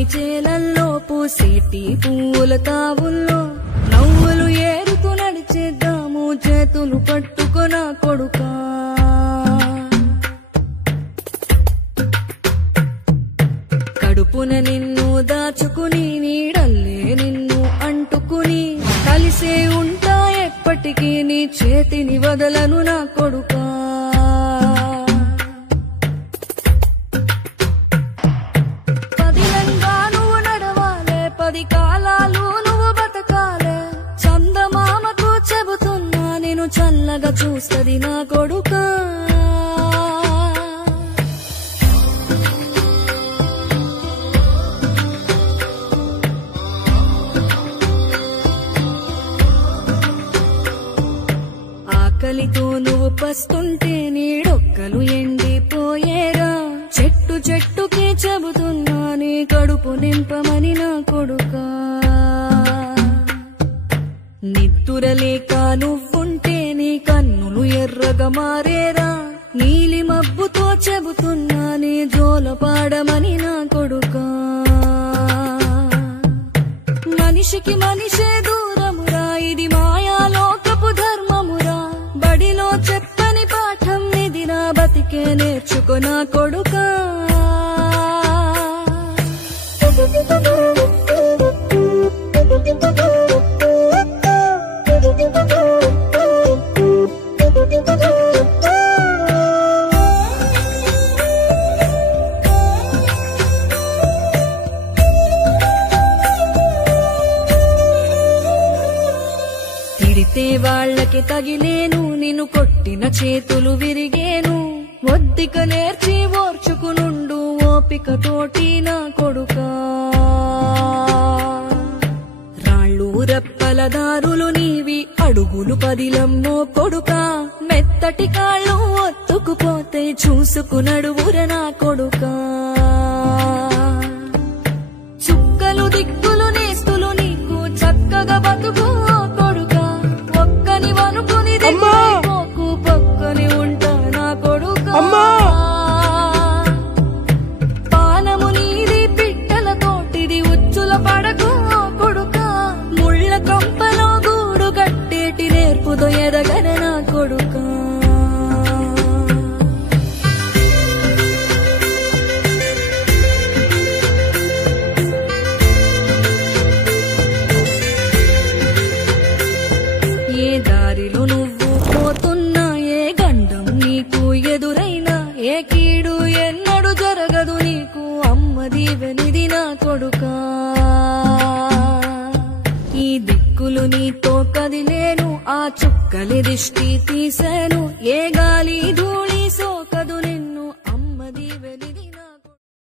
పచ్చని చేలల్లో పూసేటి పూల తావుల్లో నవ్వులు ఏరుతూ నడిచేద్దాము చేతులు పట్టుకొన కొడుకా కడుపున నిన్ను దాచుకుని నీడల్లే నిన్ను అంటుకుని కలిసే ఉంటా ఎప్పటికీ నీ చేతిని వదలను నా కొడుకా పదిలంగా నువ్వు నడవాలే పది కాలాలు నువ్వు బతకాలే చందమామకు చెబుతున్నా నేను చల్లగా చూస్తది నా కొడుకా ఆకలితో నువ్వు పస్తుంటే నీడొక్కలు ఎండిపోయేరా చెట్టు చెట్టుకే చెబుతున్నా నీ కడుపు నింపమని నా కొడుకా నిద్దురలేక నువ్వుంటే నీ కన్నులు ఎర్రగా మారేరా నీలి మబ్బుతో చెబుతున్నా నీ జోల పాడమని నా కొడుకా మనిషికి మనిషే దూరమురా ఇది మాయాలోకపు ధర్మమురా బడిలో చెప్పని పాఠం ఇది నా బతికే నేర్చుకో నా కొడుకా తిడితే వాళ్ళకి తగిలేను నిన్ను కొట్టిన చేతులు విరిగేను ఒద్దిక నేర్చి ఓర్చుకునుండు ఓపిక తోటి నా కొడుకా రాళ్ళు రెప్పల దారులు నీవి అడుగులు పదిలమ్మో కొడుకా మెత్తటి కాళ్ళు ఒత్తుకుపోతే చూసుకునడువుర నా కొడుకా చుక్కలు దిక్కులు నేస్తులు నీకు చక్కగా బతుకు కొడుకా ఒక్కని వనుకుని పోకు పక్కని ఉంటా నా కొడుకా పానము నీది పిట్టల తోటిది ఉచ్చుల పడకు కొడుకా ముళ్ళ కొంపలో గూడు కట్టేటి నేర్పుతో ఎదగన నా కొడుకా ఏ దారిలో నువ్వు పోతున్నా ఏ గండం నీకు ఎదురైనా ఏ కీడు ఎన్నడు జరగదు నీకు అమ్మ దీవెనిది నా కొడుకా ఈ దిక్కులు నీతో కదిలేను ఆ చుక్కలి దిష్టి తీశాను ఏ గాలి ధూళి సోకదు నిన్ను అమ్మ దీవెని